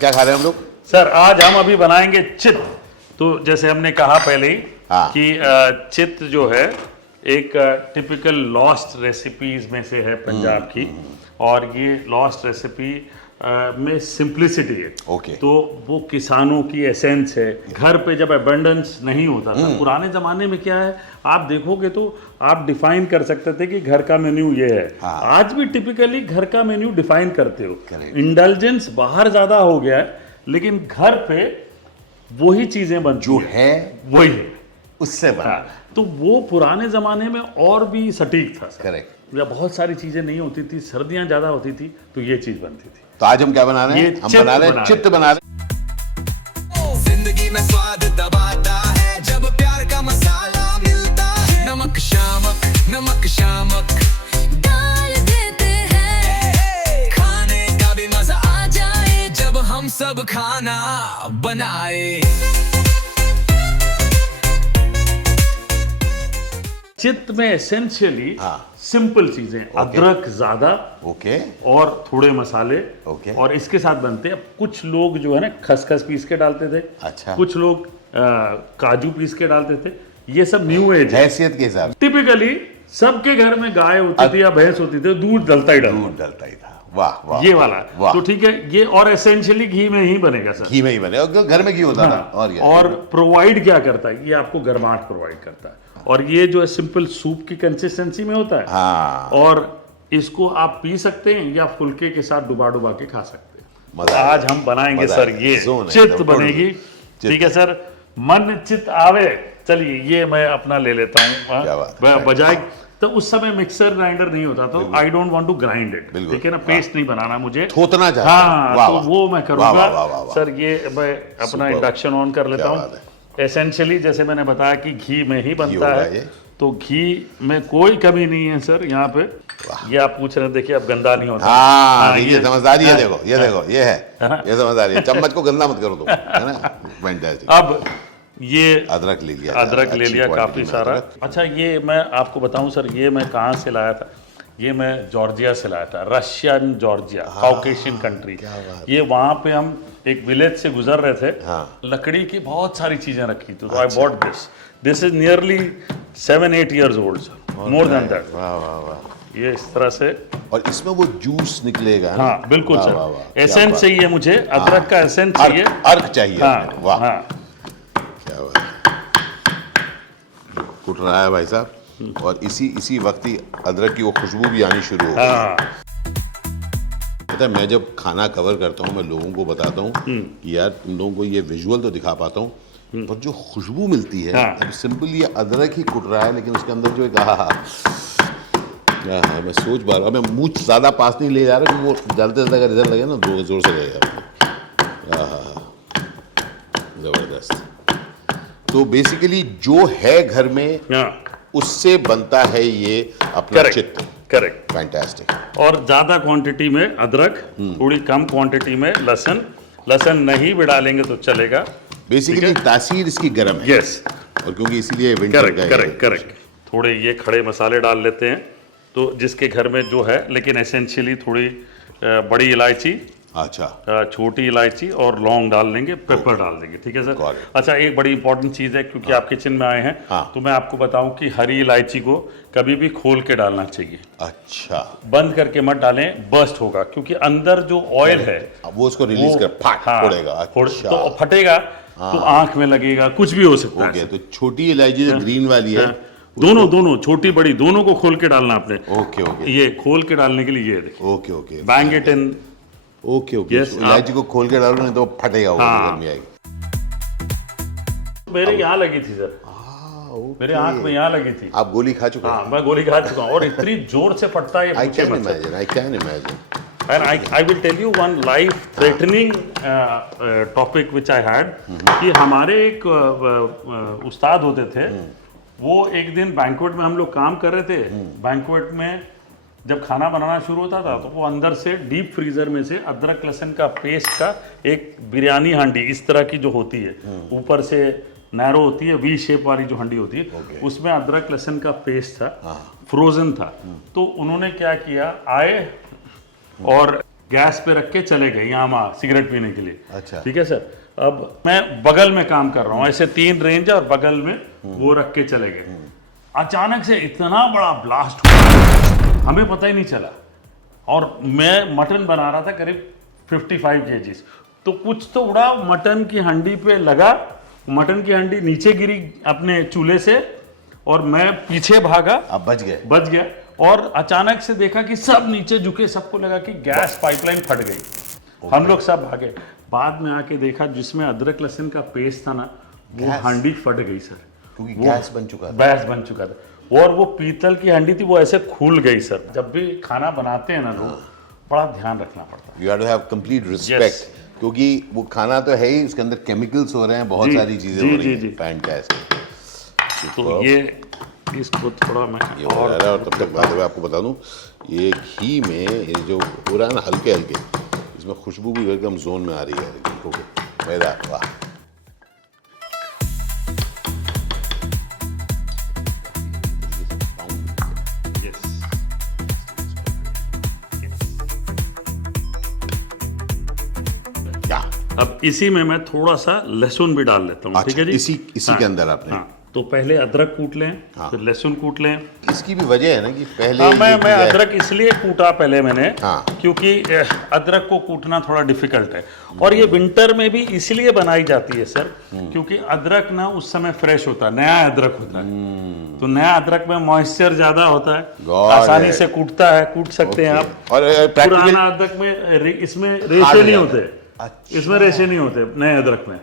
क्या खा रहे हैं हम लोग? सर आज हम अभी बनाएंगे चित। तो जैसे हमने कहा पहले ही कि चित जो है एक टिपिकल लॉस्ट रेसिपीज में से है पंजाब की, और ये लॉस्ट रेसिपी में सिंप्लिसिटी है। ओके। तो वो किसानों की एसेंस है। घर पे जब अबंडेंस नहीं होता था, पुराने जमाने में क्या है, आप देखोगे तो आप डिफाइन कर सकते थे कि घर का मेन्यू ये है। आज भी टिपिकली घर का मेन्यू डिफाइन करते हो। इंडल्जेंस बाहर ज्यादा हो गया है, लेकिन घर पे वही चीजें बनती जो है वही है, उससे बना। तो वो पुराने जमाने में और भी सटीक था। करेक्ट। या बहुत सारी चीजें नहीं होती थी, सर्दियां ज्यादा होती थी, तो ये चीज बनती थी। तो आज हम क्या बना रहे हैं? हम बना रहे हैं चित बना रहे हैं। जिंदगी में स्वाद दबाता है जब प्यार का मसाला मिलता है। नमक शामक डाल देते हैं, खाने का भी मजा आ जाए जब हम सब खाना बनाए। चित में एसेंशियली सिंपल चीजें, अदरक ज्यादा, ओके, और थोड़े मसाले, ओके, और इसके साथ बनते हैं। कुछ लोग जो है ना खसखस पीस के डालते थे, अच्छा, कुछ लोग काजू पीस के डालते थे। ये सब न्यू एज है। हैसियत के हिसाब से टिपिकली सबके घर में गाय होती थी या भैंस होती थी, दूध डलता ही था। वाह वाह, ये वाला वाह। तो ठीक है। ये और एसेंशियली घी में ही बनेगा सर। घी में ही बनेगा, घर में घी होता था। और प्रोवाइड क्या करता है, ये आपको गर्माहट प्रोवाइड करता है। और ये जो है सिंपल सूप की कंसिस्टेंसी में होता है। और इसको आप पी सकते हैं या फुल्के के साथ डुबा डुबा के खा सकते हैं। तो आज हम बनाएंगे सर ये चित बनेगी। ठीक है सर, मन चित आवे। चलिए ये मैं अपना ले लेता हूँ बजाय। तो उस समय मिक्सर ग्राइंडर नहीं होता, तो I don't want to grind it. ठीक है ना, पेस्ट नहीं बनाना मुझे, थोतना चाहता। हाँ, तो वो मैं करूँगा सर। ये मैं अपना इंडक्शन ऑन कर लेता हूँ। एसेंशियली जैसे मैंने बताया कि घी में ही बनता है, तो घी में कोई कमी नहीं है सर यहाँ पे। ये आप पूछ रहे हैं, देखिए अब गंदा नहीं होता। हाँ, ये समझदारी है। देखो ये है, ये समझदारी है। चम्मच को गंदा मत करो तुम, है ना। अब ये अदरक ले लिया, काफी सारा। अच्छा, ये मैं आपको बताऊं सर, ये मैं कहाँ से लाया था? ये मैं जॉर्जिया से लाया था, रशियन जॉर्जिया, काउकेशियन कंट्री। ये वहाँ पे हम एक विलेज से गुजर रहे थे। लकड़ी की बहुत सारी चीजें रखी थी, तो I bought this is nearly 7-8 years old, more than that. ये इस तरह से, और इसमें वो जूस निकलेगा। हाँ बिल्कुल सर। एसेंस चाहिए मुझे, अदरक का एसेंस चाहिए, अर्क चाहिए। वाह, क्या बात। कुट रहा है भाई साहब, और इसी वक्त ही अदरक की वो खुशबू भी आनी शुरू हो गई। पता है, मैं जब खाना कवर करता हूँ, मैं लोगों को बताता हूँ कि यार तुम लोगों को ये विजुअल तो दिखा पाता हूँ, पर जो खुशबू मिलती है, अब सिंपल ये अदरक ही कुट रहा है, लेकिन उसके अंदर जो एक मैं सोच पा रहा हूँ। मैं मुँह ज्यादा पास नहीं ले जा रहा, क्योंकि वो जल्द से अगर इधर लगे ना, जोर से लगेगा। जबरदस्त। तो बेसिकली जो है घर में, उससे बनता है ये अपना चित। Correct, fantastic. और ज्यादा क्वांटिटी में अदरक, थोड़ी कम क्वांटिटी में लहसुन नहीं भी डालेंगे तो चलेगा। बेसिकली तासीर इसकी गर्म है। यस, और क्योंकि इसीलिए विंटर का है। करेक्ट। थोड़े ये खड़े मसाले डाल लेते हैं, तो जिसके घर में जो है, लेकिन एसेंशियली थोड़ी बड़ी इलायची, अच्छा, छोटी इलायची और लौंग डाल लेंगे, पेपर डाल देंगे। ठीक है सर। अच्छा, एक बड़ी इंपॉर्टेंट चीज है, क्योंकि आप किचन में आए हैं, तो मैं आपको बताऊं कि हरी इलायची को कभी भी खोल के डालना चाहिए। अच्छा, बंद करके मत डालें, बर्स्ट होगा, क्योंकि अंदर जो ऑयल है वो उसको रिलीज कर फोड़ेगा। अच्छा, तो फटेगा, तो आंख में लगेगा, कुछ भी हो सकता है। तो छोटी इलायची जो ग्रीन वाली है, दोनों छोटी बड़ी दोनों को खोल के डालना आपने। ओके। ये खोल के डालने के लिए ये देखो। Okay. Bang it in. Okay. इलायची को खोल के डालो, नहीं तो फटेगा, वो गर्मी आएगी। मेरे यहाँ लगी थी सर, मेरे आंख में यहाँ लगी थी। आप गोली खा चुके हैं? हाँ, मैं गोली खा चुका हूँ, और इतनी जोर से फटता है। I can imagine. And I will tell you one life threatening topic which I had, कि हमारे एक उस्ताद होते थे, वो एक दिन बैंक्वेट में हम लोग काम कर रहे थे। बैंक्वेट में जब खाना बनाना शुरू होता था, तो वो अंदर से डीप फ्रीजर में से अदरक लहसुन का पेस्ट का एक बिरयानी हांडी इस तरह की जो होती है, ऊपर से नैरो होती है, वी शेप वाली जो हंडी होती है, उसमें अदरक लहसुन का पेस्ट था, फ्रोजन था। तो उन्होंने क्या किया, आए और गैस पे रख के चले गए यहाँ सिगरेट पीने के लिए। अच्छा। ठीक है सर। अब मैं बगल में काम कर रहा हूँ, ऐसे 3 रेंज और बगल में वो रख के चले गए। अचानक से इतना बड़ा ब्लास्ट हुआ, हमें पता ही नहीं चला। और मैं मटन बना रहा था करीब 55 kgs, तो कुछ तो उड़ा, मटन की हंडी पे लगा, मटन की हंडी नीचे गिरी अपने चूल्हे से, और मैं पीछे भागा। आप बच गया। और अचानक से देखा कि सब नीचे झुके, सबको लगा कि गैस पाइपलाइन फट गई। हम लोग सब भागे। बाद में आके देखा जिसमें अदरक लहसुन का पेस्ट था ना, वो हंडी फट गई सर, क्योंकि गैस बन चुका था। और वो पीतल की हंडी थी, वो ऐसे खुल गई सर। जब भी खाना बनाते हैं ना लोग, बड़ा ध्यान रखना पड़ता है। You have to have complete respect, क्योंकि वो खाना तो है ही, उसके अंदर केमिकल्स हो रहे हैं, बहुत सारी चीजें हो रही हैं। फैंटास्टिक। तो ये इसको थोड़ा मैं ये हो रहा है। और तब तक बाद में आपको बता दूं, ये घी में ये जो हो रहा है ना, हल्के हल्के, इसमें खुशबू भी एकदम जोन में आ रही है। मजेदार, वाह। क्या अब इसी में मैं थोड़ा सा लहसुन भी डाल लेता हूँ। ठीक है जी। इसी के अंदर आपने तो पहले अदरक कूट लें, फिर लहसुन कूट लें। इसकी भी वजह है ना कि पहले मैं अदरक इसलिए कूटा पहले मैंने, हाँ। क्योंकि अदरक को कूटना थोड़ा डिफिकल्ट है। और ये विंटर में भी इसलिए बनाई जाती है सर, क्योंकि अदरक ना उस समय फ्रेश होता है, नया अदरक होता है। तो नया अदरक में मॉइस्चर ज्यादा होता है, आसानी से कूटता है, कूट सकते हैं आप। और पुराना अदरक में इसमें रेशे नहीं होते, इसमें रेशे नहीं होते नए अदरक में।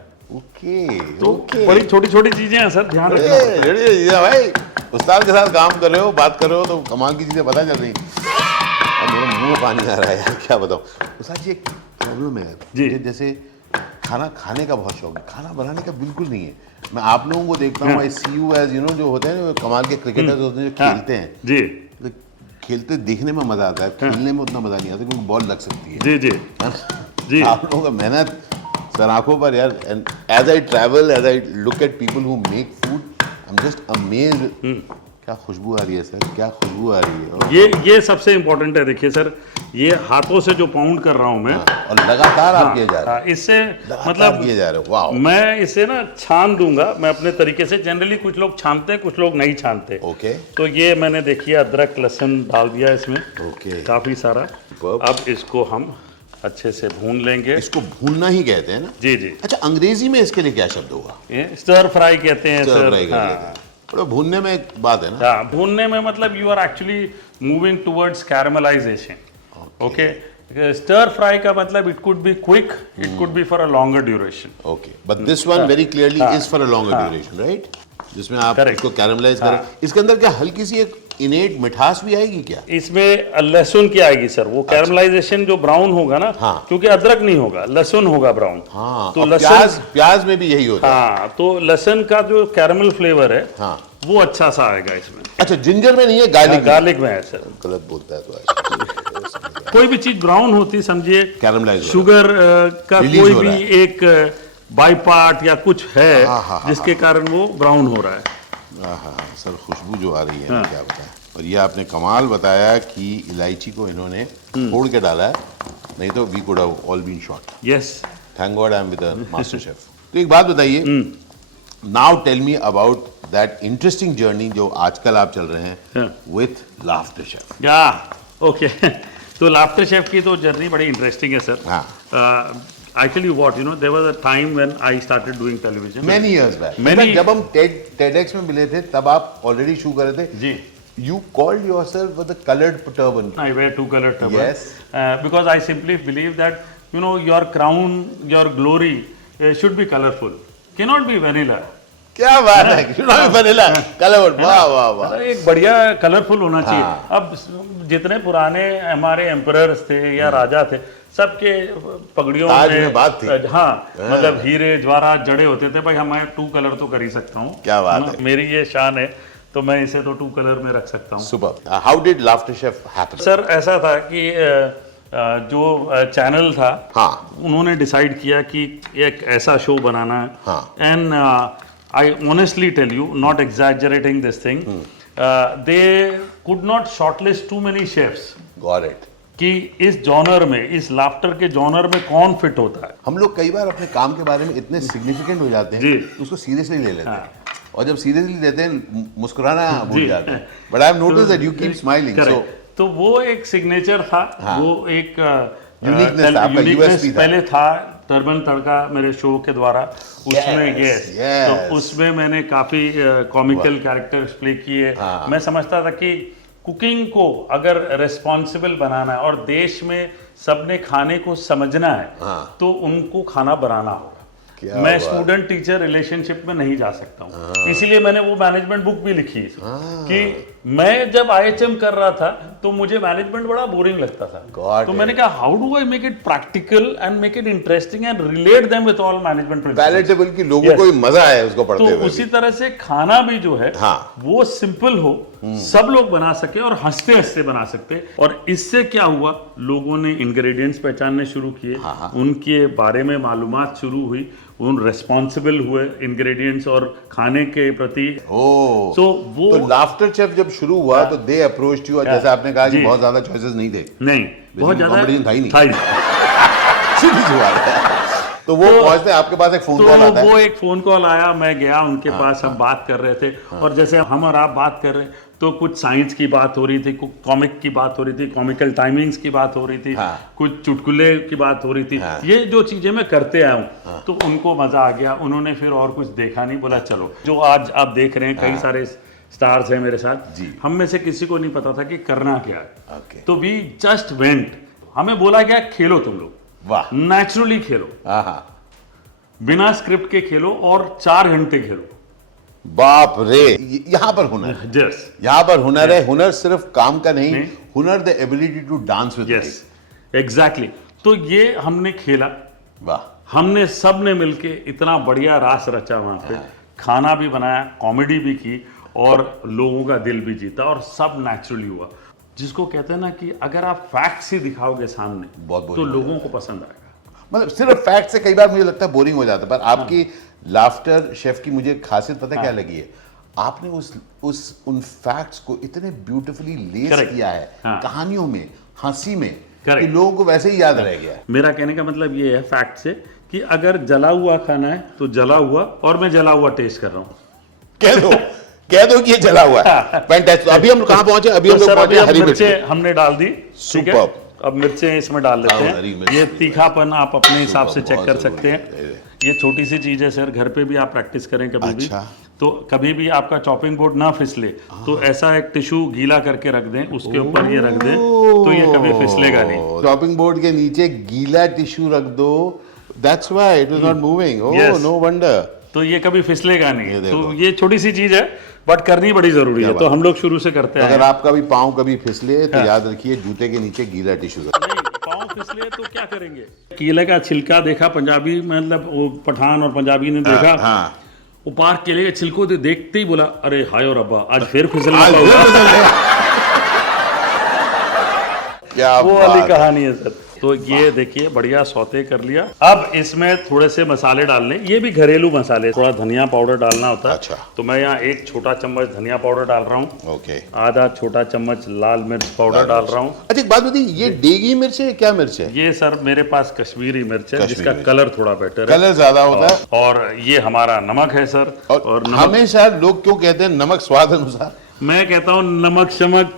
तो बड़ी छोटी छोटी चीजें हैं सर, ध्यान रखना भाई। उस्ताद के साथ काम कर रहे हो, बात कर रहे हो, तो कमाल की चीजें पता चल रही। अब मेरे मुंह में पानी आ रहा है यार, क्या बताऊं। उस्ताद जी, एक प्रॉब्लम है जी, जैसे खाना खाने का बहुत शौक है, खाना बनाने का बिल्कुल नहीं है। मैं आप लोगों को देखता हूँ, आई सी यू एज, जो होते हैं कमाल के क्रिकेटर्स होते हैं, जो खेलते हैं जी, खेलते देखने में मजा आता है, खेलने में उतना मजा नहीं आता, क्योंकि बॉल लग सकती है। जी जी जी। आप लोगों का मेहनत सर आंखों पर यार। And as I travel, as I look at people who make food, I am just amazed. क्या खुशबू आ रही है सर, क्या खुशबू आ रही है। ये सबसे इम्पोर्टेंट है। देखिए सर, ये हाथों से जो पाउंड कर रहा हूँ मैं, और लगातार आप किए जा रहे हैं, इससे मतलब किए जा रहे हो। वाह। मैं इसे ना छान दूंगा मैं अपने तरीके से। जनरली कुछ लोग छानते हैं, कुछ लोग नहीं छानते। ओके। तो ये मैंने देखिए अदरक लहसुन डाल दिया इसमें, ओके, काफी सारा। अब इसको हम अच्छे से भून लेंगे। इसको भूनना ही कहते हैं ना? जी जी। अच्छा, अंग्रेजी में इसके लिए क्या शब्द होगा? ये स्टर फ्राई कहते हैं सर। हाँ। तो भूनने में एक बात है ना? हाँ, भूनने में मतलब you are actually moving towards caramelisation. Okay. Stir fry का मतलब it could be quick, it could be for a longer duration. Okay, but this one very clearly is for a longer duration, right? जिसमें आप इसको caramelise करें। इसके अंदर क्या हल्की सी एक इनेट मिठास भी आएगी क्या? इसमें लहसुन की आएगी सर। वो कैरमलाइजेशन जो ब्राउन होगा ना, हाँ। क्योंकि अदरक नहीं होगा, लहसुन होगा ब्राउन। हाँ, तो प्याज में भी यही होता है। हाँ, तो लहसुन का जो कैरमल फ्लेवर है, हाँ, वो अच्छा सा आएगा इसमें। अच्छा, जिंजर में नहीं है, गार्लिक में है सर। गलत बोलता है तो कोई भी चीज ब्राउन होती, समझिए कैरमलाइज, शुगर का कोई भी एक बाई पार्ट या कुछ है जिसके कारण वो ब्राउन हो रहा है। सर खुशबू जो आ रही है, क्या बताएं। और ये आपने कमाल बताया कि इलायची को इन्होंने फोड़ के डाला है, नहीं तो we could have all been shot. Yes, thank God I am with the master chef. तो एक बात बताइए, now tell me about that interesting journey जो आजकल आप चल रहे हैं विथ लाफ्टर शेफ। या ओके। तो लाफ्टर शेफ की तो जर्नी बड़ी इंटरेस्टिंग है सर। हाँ। I tell you what, there was a time when I started doing television. Many years back. जब हम TEDx में मिले थे, तब आप already शो कर रहे थे। जी। You called yourself with a colored turban. I wear 2 colored turban. Yes. Because I simply believe that, your crown, your glory should be colorful. Cannot be vanilla. क्या बात है, should not be vanilla. Colored. वाह वाह वाह। एक बढ़िया colourful होना चाहिए। अब जितने पुराने हमारे एम्परर्स थे या राजा थे, सबके पगड़ियों में बात थी। हाँ, मतलब हीरे जवाहरात जड़े होते थे। भाई मैं 2 कलर तो कर ही सकता हूँ। क्या बात है। मेरी ये शान है, तो मैं इसे तो 2 कलर में रख सकता हूँ। Super. How did laughter chef happen? Sir ऐसा था कि जो चैनल था, हाँ, उन्होंने डिसाइड किया कि एक ऐसा शो बनाना है। हाँ। And I honestly tell you, not exaggerating this thing, they could not shortlist too many chefs. Got it. कि इस जॉनर में, इस लाफ्टर के जॉनर में कौन फिट होता है। हम लोग कई बार अपने काम के बारे में इतने सिग्निफिकेंट हो जाते जी। हैं कि उसको सीरियसली ले लेते हैं, और जब सीरियसली लेते हैं मुस्कुराना भूल जाते हैं। But I have noticed that you keep smiling, so तो वो एक सिग्नेचर था, वो एक Uniqueness था, आपका यूनिकनेस USP था। पहले था टर्बन तड़का मेरे शो के द्वारा, उसमें Yes, yes, yes. तो उसमें मैंने काफ़ी कॉमिकल कैरेक्टर्स प्ले किए। मैं समझता था कि कुकिंग को अगर रिस्पॉन्सिबल बनाना है और देश में सबने खाने को समझना है, तो उनको खाना बनाना होगा। क्या मैं बात। स्टूडेंट टीचर रिलेशनशिप में नहीं जा सकता हूँ, इसीलिए मैंने वो मैनेजमेंट बुक भी लिखी कि मैं जब IHM कर रहा था तो मुझे मैनेजमेंट बड़ा बोरिंग लगता था, God तो मैंने कहा how do I make it practical and make it interesting and relate them with all management principles. Palatable कि लोगों को भी मजा आए उसको पढ़ते तो हुए। उसी तरह से खाना भी जो है वो सिंपल हो, सब लोग बना सके और हंसते हंसते बना सकते। और इससे क्या हुआ, लोगों ने इंग्रेडिएंट्स पहचानने शुरू किए, उनके बारे में मालूमात शुरू हुई, उन रेस्पॉन्सिबल हुए इंग्रेडिएंट्स और खाने के प्रति। ओह, तो वो तो लाफ्टर शेफ जब शुरू हुआ तो दे अप्रोच यू, जैसे आपने कहा कि जी। बहुत ज्यादा चॉइसेस नहीं थे, नहीं, बहुत ज्यादा competition था ही नहीं। था ही नहीं। सीधी सी बात है। तो वो पहुंचते आपके पास एक फोन तो कॉल आता है। वो एक फोन कॉल आया, मैं गया उनके पास, हम बात कर रहे थे, और जैसे हम और आप बात कर रहे हैं तो कुछ साइंस की बात हो रही थी, कुछ कॉमिक की बात हो रही थी, कॉमिकल टाइमिंग्स की बात हो रही थी, कुछ चुटकुले की बात हो रही थी। ये जो चीजें मैं करते आया हूँ, तो उनको मजा आ गया। उन्होंने फिर और कुछ देखा नहीं, बोला चलो जो आज आप देख रहे हैं, कई सारे स्टार्स हैं मेरे साथ, हम में से किसी को नहीं पता था कि करना क्या है। Okay. तो वी जस्ट वेंट, हमें बोला गया खेलो तुम लोग, वाह, नेचुरली खेलो, हाँ, बिना स्क्रिप्ट के खेलो और 4 घंटे खेलो। बाप रे, यहाँ पर हुनर है। यस यहाँ पर हुनर है। हुनर सिर्फ काम का नहीं, हुनर the ability to dance with yes exactly. तो ये हमने खेला, वाह, हमने सब ने मिलके इतना बढ़िया रास रचा वहां पे, खाना भी बनाया, कॉमेडी भी की और लोगों का दिल भी जीता, और सब नेचुरली हुआ। जिसको कहते हैं ना कि अगर आप फैक्ट्स ही दिखाओगे सामने बहुत तो लोगों को पसंद आएगा। मतलब सिर्फ फैक्ट से कई बार मुझे लगता है बोरिंग हो जाता है, पर आपकी लाफ्टर शेफ की मुझे खासियत पता है क्या लगी है, आपने उन फैक्ट्स को इतने ब्यूटीफुली लेस Correct. किया है, कहानियों में, हंसी में, Correct. कि लोगों को वैसे ही याद रह गया है। मेरा कहने का मतलब ये है फैक्ट से कि अगर जला हुआ खाना है तो जला हुआ, और मैं जला हुआ टेस्ट कर रहा हूँ। कह दो कि ये जला हुआ है। फैंटास्टिक। अभी हम कहाँ पहुंचे? अभी हम तो लोग सर, पहुंचे हरी मिर्च। मिर्चें हमने डाल दी, ठीक है? Superb. अब मिर्चें इसमें डाल लेते हरी मिर्च। हैं। ये तीखापन आप अपने हिसाब से चेक बहुत कर जरूरी सकते हैं। ये छोटी सी चीज है सर, घर पे भी आप प्रैक्टिस करें कभी भी, अच्छा। तो कभी भी आपका चॉपिंग बोर्ड ना फिसले तो ऐसा एक टिश्यू गीला करके रख दें, उसके ऊपर ये रख दें, तो ये कभी फिसलेगा नहीं। चॉपिंग बोर्ड के नीचे गीला टिश्यू रख दो, that's why it was not moving. Oh, Yes. No wonder. तो ये कभी फिसलेगा ये नहीं। देखो। तो ये छोटी सी चीज है, बट करनी बड़ी जरूरी है। तो हम लोग शुरू से करते हैं। अगर आपका भी पाँव कभी फिसले तो याद रखिए जूते के नीचे गीला टिश्यू रखो। नहीं, पाँव फिसले तो क्या करेंगे? केले का छिलका देखा पंजाबी, मतलब वो पठान और पंजाबी ने देखा, हाँ, वो पार्क केले के छिलको देखते ही बोला अरे हाय और अब्बा आज फिर फिसलना होगा। क्या वो बात वाली है। कहानी है सर। तो ये देखिए बढ़िया सौते कर लिया। अब इसमें थोड़े से मसाले डालने, ये भी घरेलू मसाले, थोड़ा धनिया पाउडर डालना होता है। अच्छा। तो मैं यहाँ 1 छोटा चम्मच धनिया पाउडर डाल रहा हूँ, ओके। आधा छोटा चम्मच लाल मिर्च पाउडर डाल रहा हूँ। अच्छा, एक बात बताइए, ये डेगी मिर्च है, क्या मिर्च है? ये सर मेरे पास कश्मीरी मिर्च है, कश्मीरी जिसका मिर्च। कलर थोड़ा बेटर है, कलर ज्यादा होता है। और ये हमारा नमक है सर। और नमक, हमेशा लोग क्यों कहते हैं नमक स्वाद अनुसार? मैं कहता हूँ नमक शमक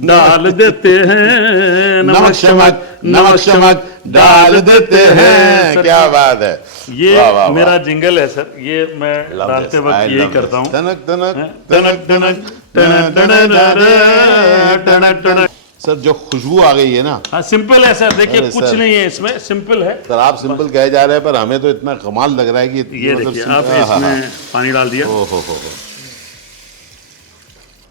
डाल देते हैं, नमक शमक डाल देते हैं। सर, क्या बाट है। ये वाह, वाह, मेरा वाह। जिंगल है सर, ये मैं Love डालते this. वक्त I यही love करता this. हूँ। तनक तनक टनक टनक टनक टनक टनक। सर जो खुशबू आ गई है ना, हाँ सिंपल है सर, देखिए अरे कुछ सर। नहीं है इसमें, सिंपल है। सर आप सिंपल कहे जा रहे हैं पर हमें तो इतना कमाल लग रहा है कि ये मतलब देखिए, simple- आप हाँ, हाँ, इसमें पानी डाल दिया, हो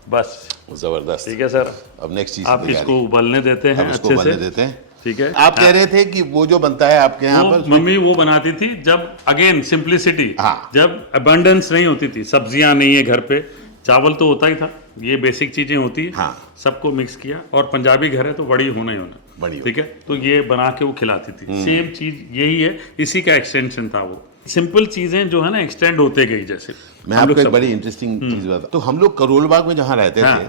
बस जबरदस्त। ठीक है सर। अब नेक्स्ट चीज आप इसको उबलने देते हैं अब इसको अच्छे बनने से, देते हैं। ठीक है। आप कह रहे थे कि वो जो बनता है आपके यहाँ वो पर, मम्मी वो बनाती थी जब, अगेन सिंप्लिसिटी, हाँ। जब अबंडेंस नहीं होती थी, सब्जियां नहीं है घर पे, चावल तो होता ही था, ये बेसिक चीजें होती है, हाँ। सबको मिक्स किया, और पंजाबी घर है तो बड़ी होना ही होना, बड़ी ठीक है। तो ये बना के वो खिलाती थी, सेम चीज यही है, इसी का एक्सटेंशन था वो। सिंपल चीजें जो है ना एक्सटेंड होते गई, जैसे मैं हम लोग आपको एक सब- बड़ी इंटरेस्टिंग चीज बता, तो हम लोग करोल बाग में जहाँ रहते हाँ। थे,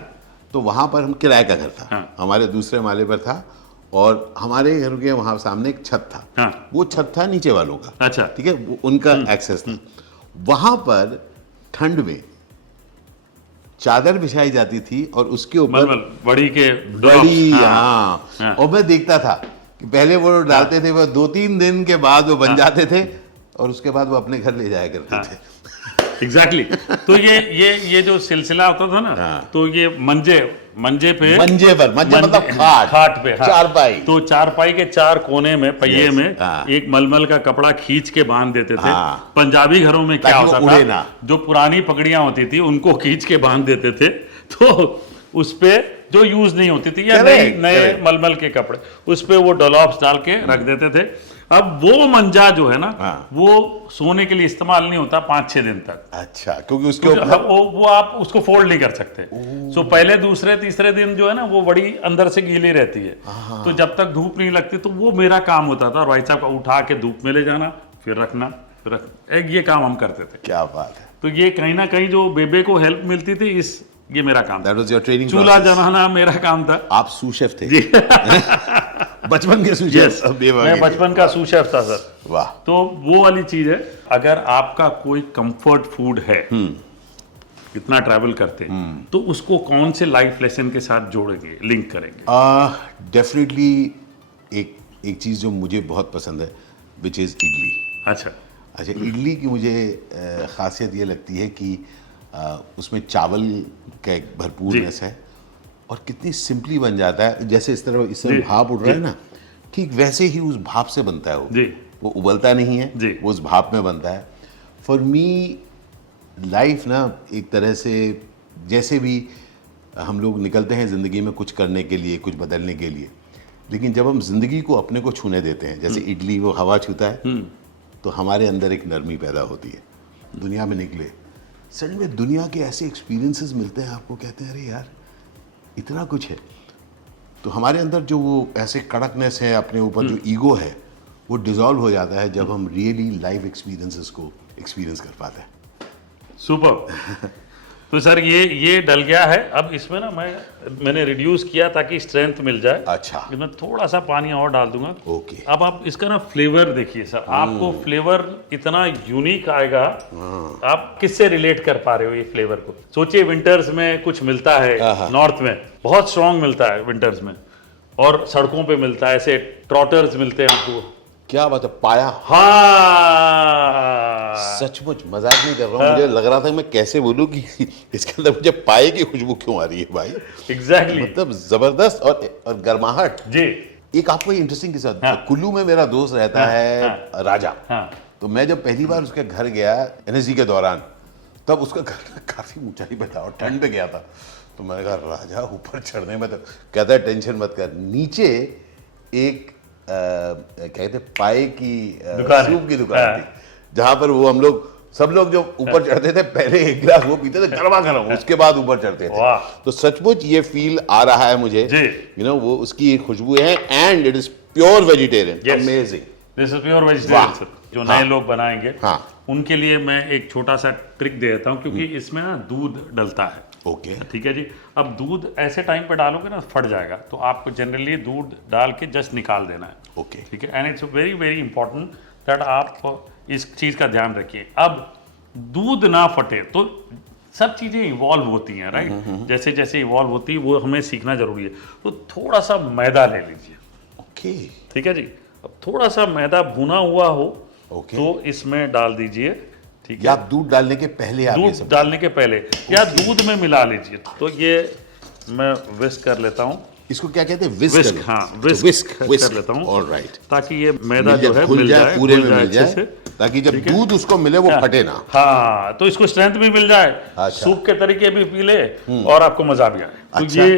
तो वहाँ पर हम किराए का घर था, हाँ। हमारे दूसरे माले पर था, और हमारे घर के वहाँ सामने एक छत था, हाँ। वो छत था नीचे वालों का, अच्छा। ठीक है, वो उनका एक्सेस था। वहाँ पर ठंड में चादर बिछाई जाती थी और उसके ऊपर बड़ी के बड़ी, हाँ, हाँ, हाँ। और मैं देखता था कि पहले वो डालते थे, वो 2-3 दिन के बाद वो बन जाते थे और उसके बाद वो अपने घर ले जाया करते थे। एग्जैक्टली तो ये जो सिलसिला होता था ना, हाँ। तो ये मंजे पे मंजे मतलब खाट पे, हाँ। चारपाई, तो चारपाई के 4 कोने में पहिए Yes, में हाँ। एक मलमल का कपड़ा खींच के बांध देते थे। हाँ। पंजाबी घरों में क्या ताकि वो होता उड़े था, ना। जो पुरानी पगड़ियां होती थी उनको खींच के बांध देते थे, तो उस पे जो यूज नहीं होती थी या नए मलमल के कपड़े, उस पे वो डॉलॉप्स डाल के रख देते थे। अब वो मंजा जो है ना, हाँ। वो सोने के लिए इस्तेमाल नहीं होता 5-6 दिन तक। अच्छा, क्योंकि उसके ऊपर वो आप उसको फोल्ड नहीं कर सकते। सो पहले दूसरे तीसरे दिन जो है ना, वो बड़ी अंदर से गीली रहती है, तो जब तक धूप नहीं लगती, तो वो मेरा काम होता था, भाई साहब का उठा के धूप में ले जाना, फिर रखना, ये काम हम करते थे। क्या बात है। तो ये कहीं ना कहीं जो बेबे को हेल्प मिलती थी, ये मेरा काम था। That was your training चूल्हा process. जलाना मेरा काम था। आप सूशेफ थे बचपन के सूशेफ। मैं बचपन का सूशेफ था सर। वाह। तो वो वाली चीज है, अगर आपका कोई कंफर्ट फूड है, इतना ट्रैवल करते हैं, तो उसको कौन से लाइफ लेसन के साथ जोड़ेंगे, लिंक करेंगे? डेफिनेटली एक चीज़ जो मुझे बहुत पसंद है, विच इज़ इडली। अच्छा, इडली की मुझे खासियत ये लगती है कि उसमें चावल का एक भरपूरनेस है और कितनी सिंपली बन जाता है। जैसे इस तरह इससे भाप उड़ रहा है ना, ठीक वैसे ही उस भाप से बनता है वो उबलता नहीं है, वो उस भाप में बनता है। फॉर मी लाइफ ना एक तरह से, जैसे भी हम लोग निकलते हैं ज़िंदगी में कुछ करने के लिए, कुछ बदलने के लिए, लेकिन जब हम ज़िंदगी को अपने को छूने देते हैं, जैसे इडली वो हवा छूता है, तो हमारे अंदर एक नरमी पैदा होती है। दुनिया में निकले, सच में दुनिया के ऐसे एक्सपीरियंसेस मिलते हैं आपको, कहते हैं अरे यार इतना कुछ है। तो हमारे अंदर जो वो ऐसे कड़कनेस है, अपने ऊपर जो ईगो है, वो डिसॉल्व हो जाता है जब हम रियली लाइफ एक्सपीरियंसेस को एक्सपीरियंस कर पाते हैं। सुपर। तो सर ये डल गया है। अब इसमें ना मैंने रिड्यूस किया ताकि स्ट्रेंथ मिल जाए। अच्छा, इसमें थोड़ा सा पानी और डाल दूंगा। ओके। अब आप इसका ना फ्लेवर देखिए सर, आपको फ्लेवर इतना यूनिक आएगा। आप किससे रिलेट कर पा रहे हो ये फ्लेवर को? सोचिए विंटर्स में कुछ मिलता है, नॉर्थ में बहुत स्ट्रॉन्ग मिलता है विंटर्स में, और सड़कों पे मिलता है, ऐसे ट्रॉटर्स मिलते हैं हमको। क्या बात है, पाया। हाँ, सचमुच मजाक नहीं कर रहा हूँ। मुझे लग रहा था मैं कैसे बोलूँ कि इसके अंदर मुझे पाए की खुशबू क्यों आ रही है भाई। एग्जैक्टली, मतलब जबरदस्त और गर्माहट जी। एक आपको इंटरेस्टिंग के साथ, कुल्लू में मेरा दोस्त रहता है राजा। तो मैं जब पहली बार उसके घर गया एनएसजी के दौरान, तब उसका घर काफी ऊंचाई पे था और ठंड पे गया था। तो मैंने कहा राजा ऊपर चढ़ने में, तो कहता है टेंशन मत कर, नीचे एक कहते पाए की सूप की दुकान थी, जहां पर वो हम लोग सब लोग जो ऊपर चढ़ते थे पहले एक गिलास वो पीते थे गर्मा गर्म, उसके बाद ऊपर चढ़ते थे। तो सचमुच ये फील आ रहा है मुझे, यू नो, वो उसकी खुशबू है, and it is pure vegetarian. Amazing, this is pure vegetarian. जो नए लोग बनाएंगे, उनके लिए मैं एक छोटा सा ट्रिक दे देता हूँ, क्योंकि इसमें ना दूध डलता है। ओके, ठीक है जी। अब दूध ऐसे टाइम पे डालोगे ना फट जाएगा, तो आपको जनरली दूध डाल के जस्ट निकाल देना है। ओके, ठीक है। And it's very very important that आप इस चीज़ का ध्यान रखिए। अब दूध ना फटे, तो सब चीज़ें इवॉल्व होती हैं, राइट। जैसे जैसे इवॉल्व होती है वो हमें सीखना जरूरी है। तो थोड़ा सा मैदा ले लीजिए। ओके, ठीक है जी। अब थोड़ा सा मैदा भुना हुआ हो, तो इसमें डाल दीजिए। ठीक है, या दूध डालने के पहले, दूध डालने के पहले या दूध में मिला लीजिए। तो ये मैं विस्क कर लेता हूँ। इसको क्या कहते हैं? विस्क। हाँ, विस्क कर लेता हूँ। ऑलराइट, ताकि ये मैदा जो है मिल जाए, पूरे में मिल जाए, ताकि जब दूध उसको मिले वो फटे ना। हाँ, तो इसको स्ट्रेंथ भी मिल जाए, सूप के तरीके भी पी ले, और आपको मजा भी आए। तो ये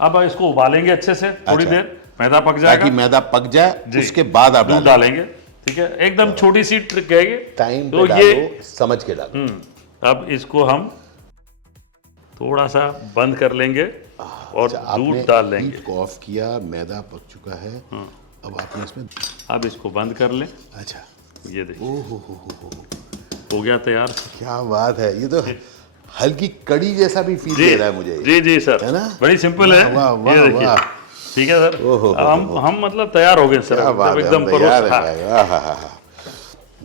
अब इसको उबालेंगे अच्छे से थोड़ी देर, मैदा पक जाएगा। ताकि मैदा पक जाए, उसके बाद आप दूध डालेंगे। ठीक है, एकदम छोटी सी ट्रिक है ये, टाइम पे डालो, समझ के डालो। अब इसको हम थोड़ा सा बंद कर लेंगे और दूध डाल लेंगे। हीट को ऑफ किया, मैदा पक चुका है। अब आपने इसमें, अब इसको बंद कर लें। अच्छा, ये देखिए, हो गया तैयार। क्या बात है, ये तो हल्की कड़ी जैसा भी फील दे रहा है मुझे। जी जी सर, है ना? बड़ी सिंपल है। वाह, वाह, ये देखिए, वाह। ठीक है सर। ओहो, हम मतलब तैयार हो गए सर, क्या बात है, एकदम हम तैयार परोस। हैं हाँ। भाई, आहा,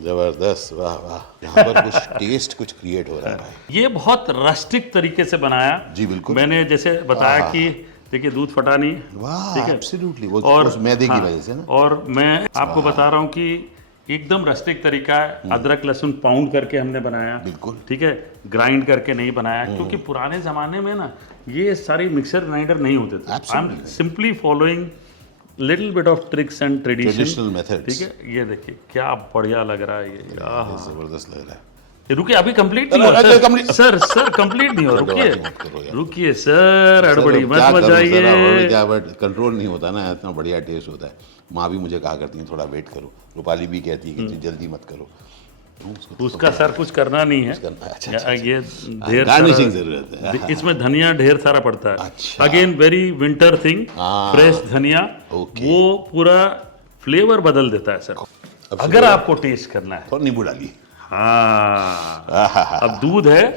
जबरदस्त, वाह वाह। यहाँ पर कुछ टेस्ट कुछ क्रिएट हो रहा है भाई। ये बहुत रस्टिक तरीके से बनाया। जी, बिल्कुल। मैंने जैसे बताया कि देखिए दूध फटा नहीं, वाह, ठीक है, एब्सोल्युटली, वो और उस मैदे की हाँ, वजह से ना। और मैं आपको बता रहा हूँ कि एकदम रस्टिक तरीका है। अदरक लहसुन पाउंड करके हमने बनाया, बिल्कुल। ठीक है, ग्राइंड करके नहीं बनाया, क्योंकि पुराने जमाने में ना ये सारी मिक्सर ग्राइंडर नहीं होते थे। I am simply following little bit of tricks and traditional tradition, methods. ठीक है। ये देखिए क्या बढ़िया लग रहा है ये। आहा। जबरदस्त लग रहा है। रुकिए, अभी कंप्लीट नहीं हुआ सर, सर कंप्लीट नहीं हुआ, रुकिए रुकिए सर, हड़बड़ी मत मचाइए। क्या बट कंट्रोल नहीं होता ना, इतना बढ़िया टेस्ट होता है। माँ भी मुझे कहा करती है थोड़ा वेट करो, रूपाली भी कहती है कि जल्दी मत करो। उसका सर कुछ करना नहीं है। अच्छा, ये ढेर गार्निशिंग जरूरत है। सारा, इसमें धनिया ढेर सारा पड़ता है। अच्छा। Again very winter thing, fresh धनिया, ओके। वो पूरा फ्लेवर बदल देता है सर। अगर आपको टेस्ट करना है, थोड़ा नींबू डालिए। हाँ, अब दूध है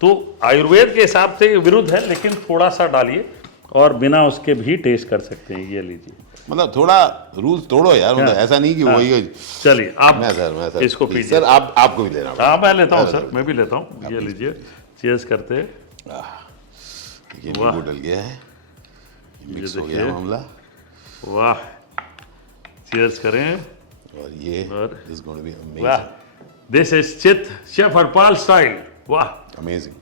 तो आयुर्वेद के हिसाब से विरुद्ध है, लेकिन थोड़ा सा डालिए और बिना उसके भी टेस्ट कर सकते हैं। ये लीजिए, मतलब थोड़ा रूल्स तोड़ो यार, मतलब ऐसा नहीं कि वही। चलिए आप मैं सर इसको प्लीज, पीजिए। सर आपको भी लेना। हाँ मैं लेता हूँ सर, मैं भी लेता हूँ। ये लीजिए, चीयर्स करते हैं। ये नींबू डल गया है, मिक्स हो गया मामला। वाह, चीयर्स करें। और ये और इज गोइंग टू बी वाह, अमेजिंग, दिस इज चित शेफ हरपाल स्टाइल। वाह, अमेजिंग।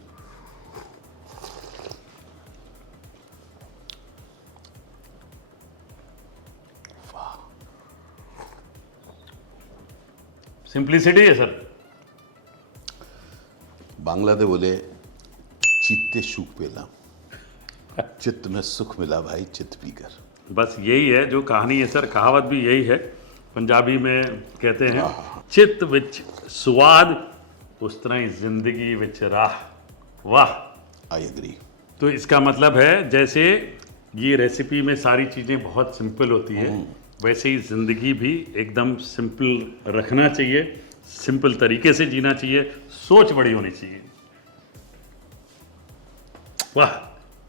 सिंप्लिसिटी है सर। बांग्लादेश बोले चित्ते सुख पेला, चित्त में सुख मिला भाई चित्त पीकर। बस यही है जो कहानी है सर, कहावत भी यही है। पंजाबी में कहते हैं चित्त विच स्वाद, उस तरह ही जिंदगी विच राह। वाह, आई एग्री। तो इसका मतलब है जैसे ये रेसिपी में सारी चीज़ें बहुत सिंपल होती है, वैसे ही ज़िंदगी भी एकदम सिंपल रखना चाहिए, सिंपल तरीके से जीना चाहिए, सोच बड़ी होनी चाहिए। वाह,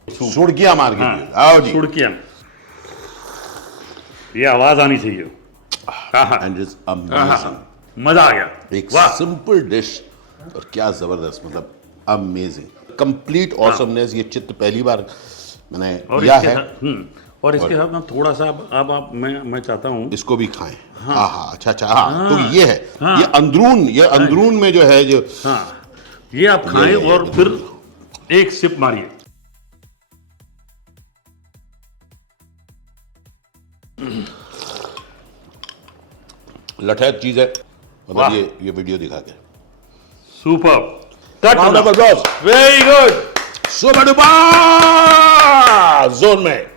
सुड़किया मार के हाँ, पियो। आओ जी। सुड़कियाँ, ये आवाज़ आनी चाहिए। And it's amazing. मज़ा आ गया। एक वाह, सिंपल डिश और क्या जबरदस्त, मतलब अमेजिंग, कंप्लीट ऑसमनेस। ये चित्त पहली बार मैंने और किया इसके है। साथ और इसके साथ ना थोड़ा सा अब आप मैं चाहता हूँ इसको भी खाएं। हाँ, अच्छा, हाँ, तो ये है, ये अंदरून में जो है, जो हाँ, ये आप खाएं और फिर एक सिप मारिए। लठैत चीज है, वाह। मतलब ये वीडियो दिखा के super, Round of applause. Very good. Super duper zone में